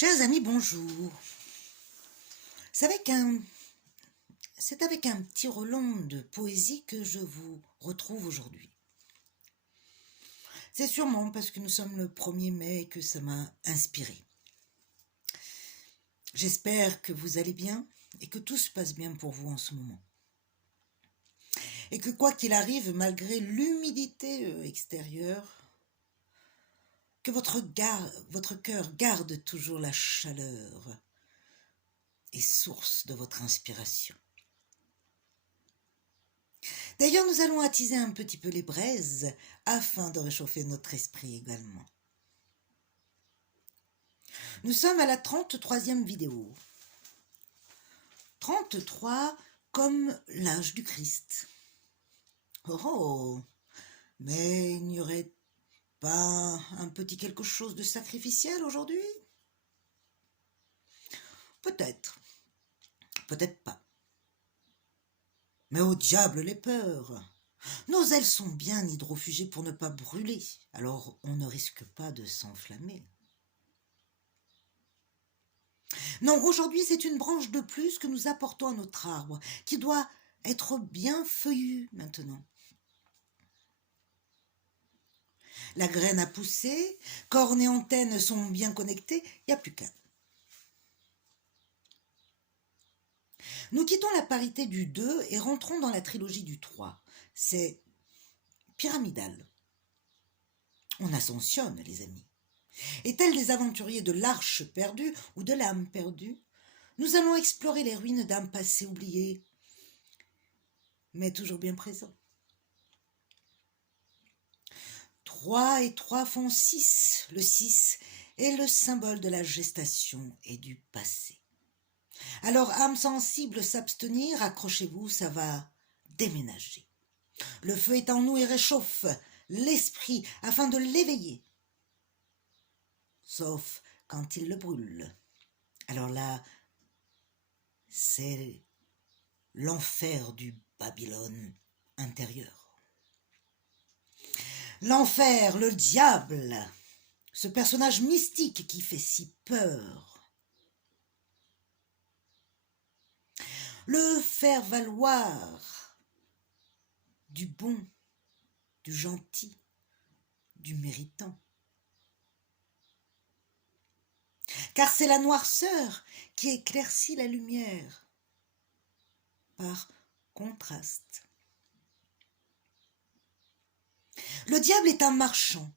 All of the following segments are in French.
Chers amis, bonjour. C'est avec un petit relent de poésie que je vous retrouve aujourd'hui. C'est sûrement parce que nous sommes le 1er mai que ça m'a inspiré. J'espère que vous allez bien et que tout se passe bien pour vous en ce moment. Et que quoi qu'il arrive, malgré l'humidité extérieure, que votre cœur garde toujours la chaleur et source de votre inspiration. D'ailleurs, nous allons attiser un petit peu les braises afin de réchauffer notre esprit également. Nous sommes à la 33e vidéo. 33 comme l'âge du Christ. Oh, mais il n'y aurait pas un petit quelque chose de sacrificiel aujourd'hui? Peut-être, peut-être pas. Mais au diable les peurs! Nos ailes sont bien hydrofugées pour ne pas brûler, alors on ne risque pas de s'enflammer. Non, aujourd'hui c'est une branche de plus que nous apportons à notre arbre, qui doit être bien feuillu maintenant. La graine a poussé, cornes et antennes sont bien connectées, il n'y a plus qu'un. Nous quittons la parité du 2 et rentrons dans la trilogie du 3. C'est pyramidal. On ascensionne, les amis. Et tels des aventuriers de l'arche perdue ou de l'âme perdue, nous allons explorer les ruines d'un passé oublié, mais toujours bien présent. 3 et 3 font 6. Le 6 est le symbole de la gestation et du passé. Alors, âme sensible, s'abstenir, accrochez-vous, ça va déménager. Le feu est en nous et réchauffe l'esprit afin de l'éveiller. Sauf quand il le brûle. Alors là, c'est l'enfer du Babylone intérieur. L'enfer, le diable, ce personnage mystique qui fait si peur. Le faire valoir du bon, du gentil, du méritant. Car c'est la noirceur qui éclaircit la lumière par contraste. Le diable est un marchand,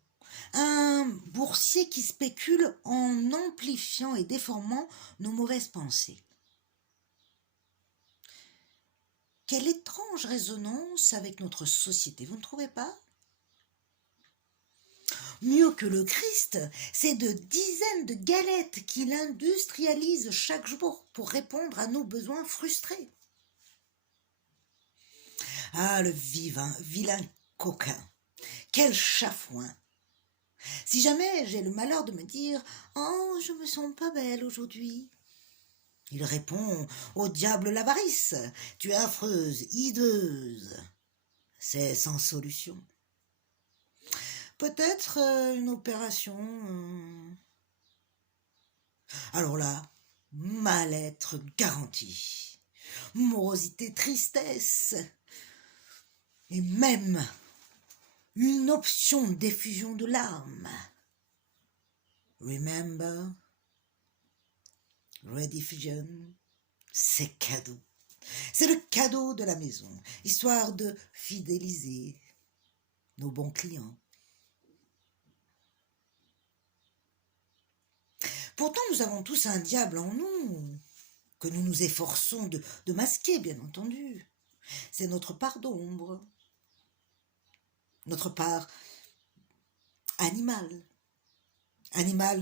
un boursier qui spécule en amplifiant et déformant nos mauvaises pensées. Quelle étrange résonance avec notre société, vous ne trouvez pas? Mieux que le Christ, c'est de dizaines de galettes qu'il industrialise chaque jour pour répondre à nos besoins frustrés. Ah, le vilain coquin! Quel chafouin! Si jamais j'ai le malheur de me dire « Oh, je me sens pas belle aujourd'hui », il répond au diable l'avarice « Tu es affreuse, hideuse ». C'est sans solution. Peut-être une opération. Alors là, mal-être garanti, morosité, tristesse, et même une option d'effusion de larmes. Remember, rediffusion, c'est cadeau. C'est le cadeau de la maison, histoire de fidéliser nos bons clients. Pourtant, nous avons tous un diable en nous, que nous nous efforçons de masquer, bien entendu. C'est notre part d'ombre, notre part animale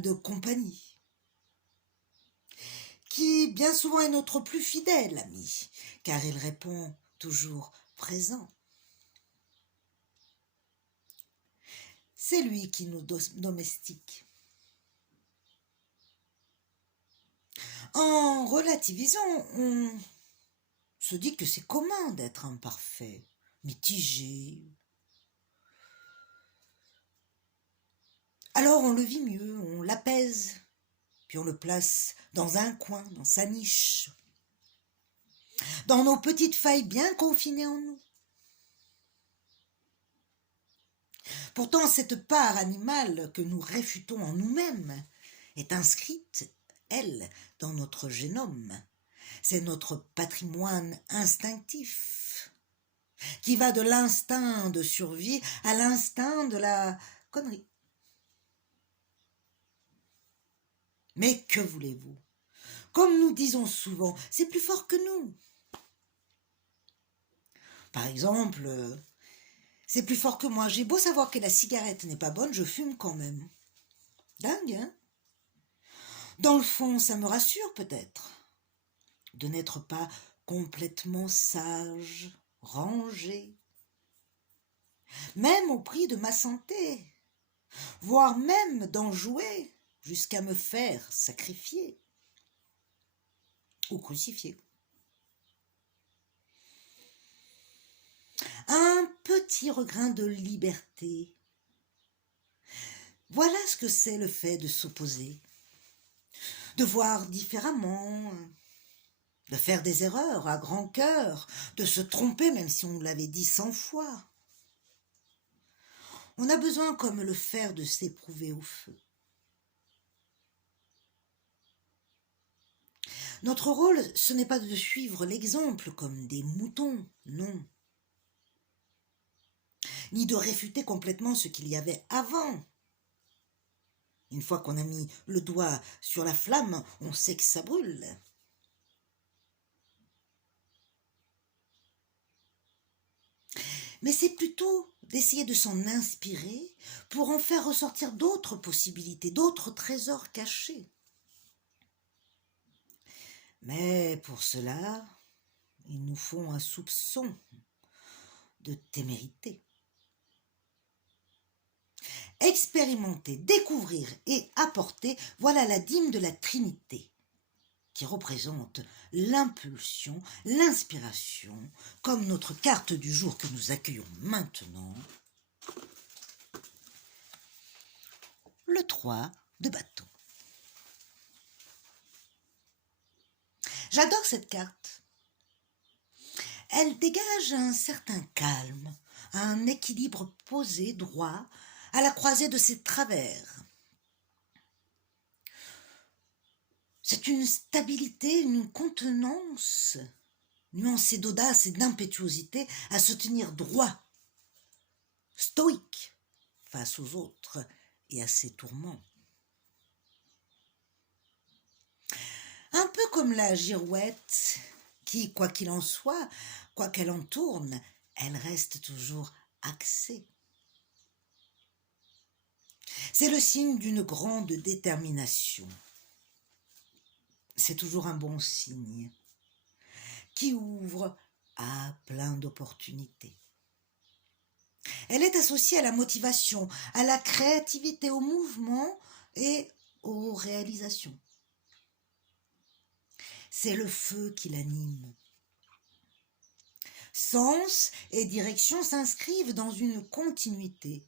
de compagnie, qui bien souvent est notre plus fidèle ami, car il répond toujours présent. C'est lui qui nous domestique. En relativisant, on se dit que c'est commun d'être imparfait, mitigé. Alors on le vit mieux, on l'apaise puis on le place dans un coin, dans sa niche, dans nos petites failles bien confinées en nous. Pourtant, cette part animale que nous réfutons en nous-mêmes est inscrite, elle, dans notre génome. C'est notre patrimoine instinctif, qui va de l'instinct de survie à l'instinct de la connerie. Mais que voulez-vous? Comme nous disons souvent, c'est plus fort que nous. Par exemple, c'est plus fort que moi. J'ai beau savoir que la cigarette n'est pas bonne, je fume quand même. Dingue, hein? Dans le fond, ça me rassure peut-être de n'être pas complètement sage, rangé, même au prix de ma santé, voire même d'en jouer jusqu'à me faire sacrifier ou crucifier. Un petit regrain de liberté. Voilà ce que c'est le fait de s'opposer, de voir différemment, de faire des erreurs à grand cœur, de se tromper même si on l'avait dit 100 fois. On a besoin, comme le fer, de s'éprouver au feu. Notre rôle, ce n'est pas de suivre l'exemple comme des moutons, non. Ni de réfuter complètement ce qu'il y avait avant. Une fois qu'on a mis le doigt sur la flamme, on sait que ça brûle. Mais c'est plutôt d'essayer de s'en inspirer pour en faire ressortir d'autres possibilités, d'autres trésors cachés. Mais pour cela, il nous faut un soupçon de témérité. Expérimenter, découvrir et apporter, voilà la dîme de la Trinité, qui représente l'impulsion, l'inspiration, comme notre carte du jour que nous accueillons maintenant, le 3 de bâton. J'adore cette carte. Elle dégage un certain calme, un équilibre posé, droit, à la croisée de ses travers. C'est une stabilité, une contenance, nuancée d'audace et d'impétuosité à se tenir droit, stoïque face aux autres et à ses tourments. Un peu comme la girouette qui, quoi qu'il en soit, quoi qu'elle en tourne, elle reste toujours axée. C'est le signe d'une grande détermination. C'est toujours un bon signe qui ouvre à plein d'opportunités. Elle est associée à la motivation, à la créativité, au mouvement et aux réalisations. C'est le feu qui l'anime. Sens et direction s'inscrivent dans une continuité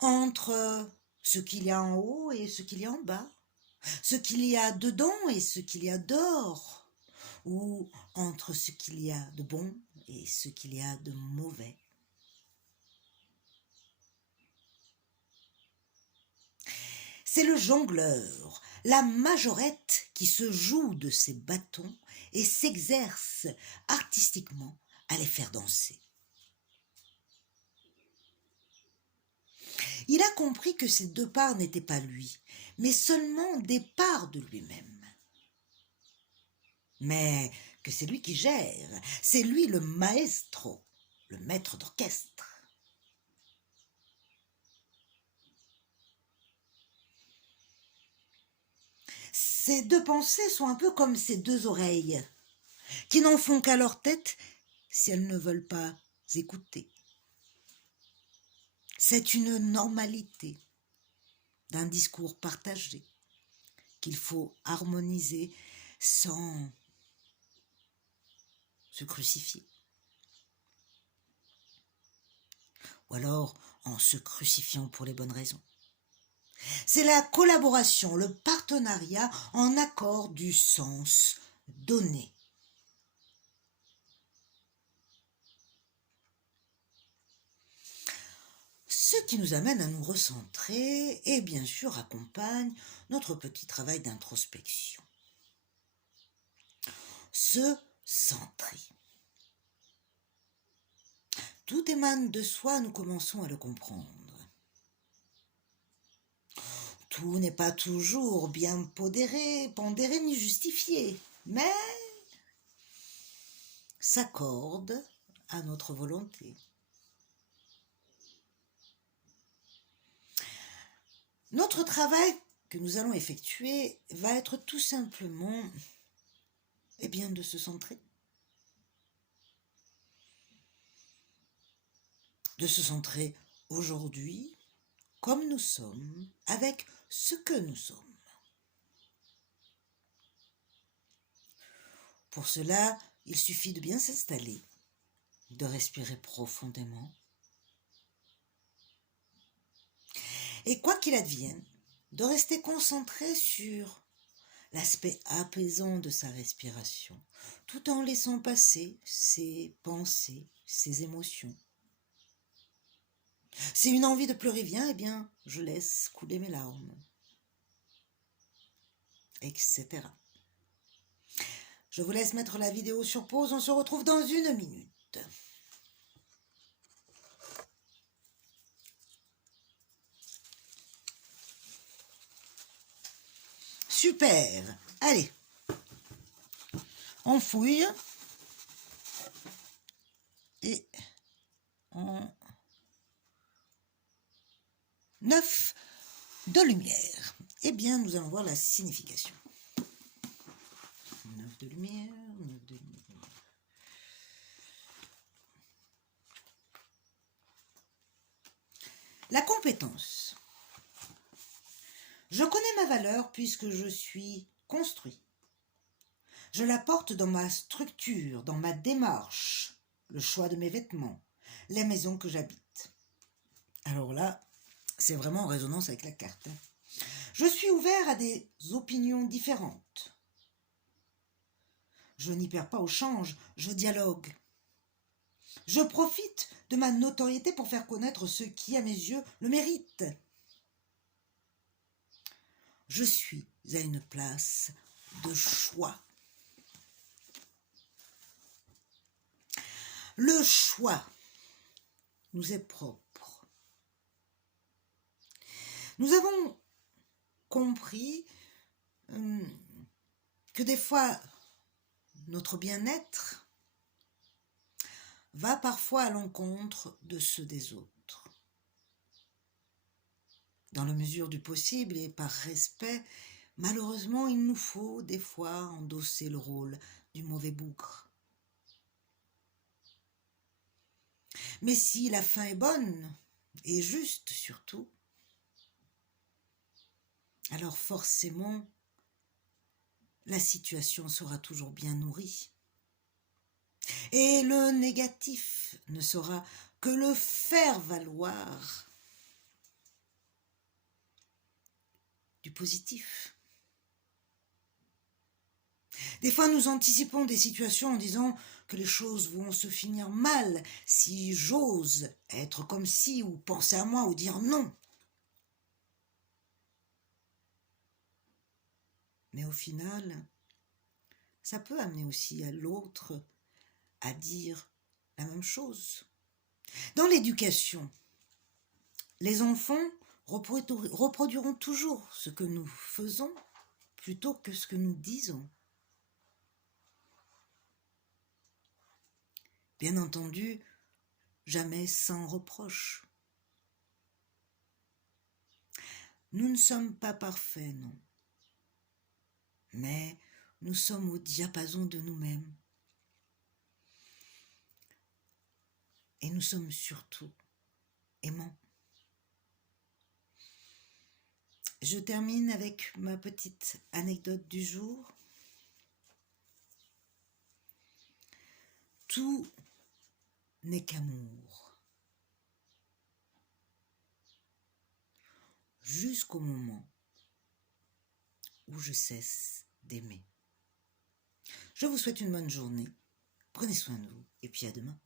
entre ce qu'il y a en haut et ce qu'il y a en bas, ce qu'il y a dedans et ce qu'il y a dehors, ou entre ce qu'il y a de bon et ce qu'il y a de mauvais. C'est le jongleur, la majorette qui se joue de ses bâtons et s'exerce artistiquement à les faire danser. Il a compris que ces deux parts n'étaient pas lui, mais seulement des parts de lui-même. Mais que c'est lui qui gère, c'est lui le maestro, le maître d'orchestre. Ces deux pensées sont un peu comme ces deux oreilles, qui n'en font qu'à leur tête si elles ne veulent pas écouter. C'est une normalité d'un discours partagé qu'il faut harmoniser sans se crucifier. Ou alors en se crucifiant pour les bonnes raisons. C'est la collaboration, le partenariat en accord du sens donné. Ce qui nous amène à nous recentrer et bien sûr accompagne notre petit travail d'introspection. Se centrer. Tout émane de soi, nous commençons à le comprendre. Tout n'est pas toujours bien pondéré ni justifié, mais s'accorde à notre volonté. Notre travail que nous allons effectuer va être tout simplement, de se centrer. De se centrer aujourd'hui, comme nous sommes, avec ce que nous sommes. Pour cela, il suffit de bien s'installer, de respirer profondément. Et quoi qu'il advienne, de rester concentré sur l'aspect apaisant de sa respiration, tout en laissant passer ses pensées, ses émotions. Si une envie de pleurer vient, je laisse couler mes larmes, etc. Je vous laisse mettre la vidéo sur pause, on se retrouve dans 1 minute. Super. Allez, on fouille et on 9 de lumière. Nous allons voir la signification. 9 de lumière, 9 de lumière. La compétence. Je connais ma valeur puisque je suis construit. Je la porte dans ma structure, dans ma démarche, le choix de mes vêtements, la maison que j'habite. Alors là, c'est vraiment en résonance avec la carte. Je suis ouvert à des opinions différentes. Je n'y perds pas au change, je dialogue. Je profite de ma notoriété pour faire connaître ceux qui, à mes yeux, le méritent. Je suis à une place de choix. Le choix nous est propre. Nous avons compris que des fois, notre bien-être va parfois à l'encontre de ceux des autres. Dans la mesure du possible et par respect, malheureusement, il nous faut des fois endosser le rôle du mauvais bougre. Mais si la fin est bonne, et juste surtout, alors forcément, la situation sera toujours bien nourrie. Et le négatif ne sera que le faire valoir du positif. Des fois, nous anticipons des situations en disant que les choses vont se finir mal si j'ose être comme ci ou penser à moi ou dire non. Mais au final, ça peut amener aussi à l'autre à dire la même chose. Dans l'éducation, les enfants reproduiront toujours ce que nous faisons plutôt que ce que nous disons. Bien entendu, jamais sans reproche. Nous ne sommes pas parfaits, non. Mais nous sommes au diapason de nous-mêmes. Et nous sommes surtout aimants. Je termine avec ma petite anecdote du jour. Tout n'est qu'amour. jusqu'au moment où je cesse d'aimer. Je vous souhaite une bonne journée. Prenez soin de vous et puis à demain.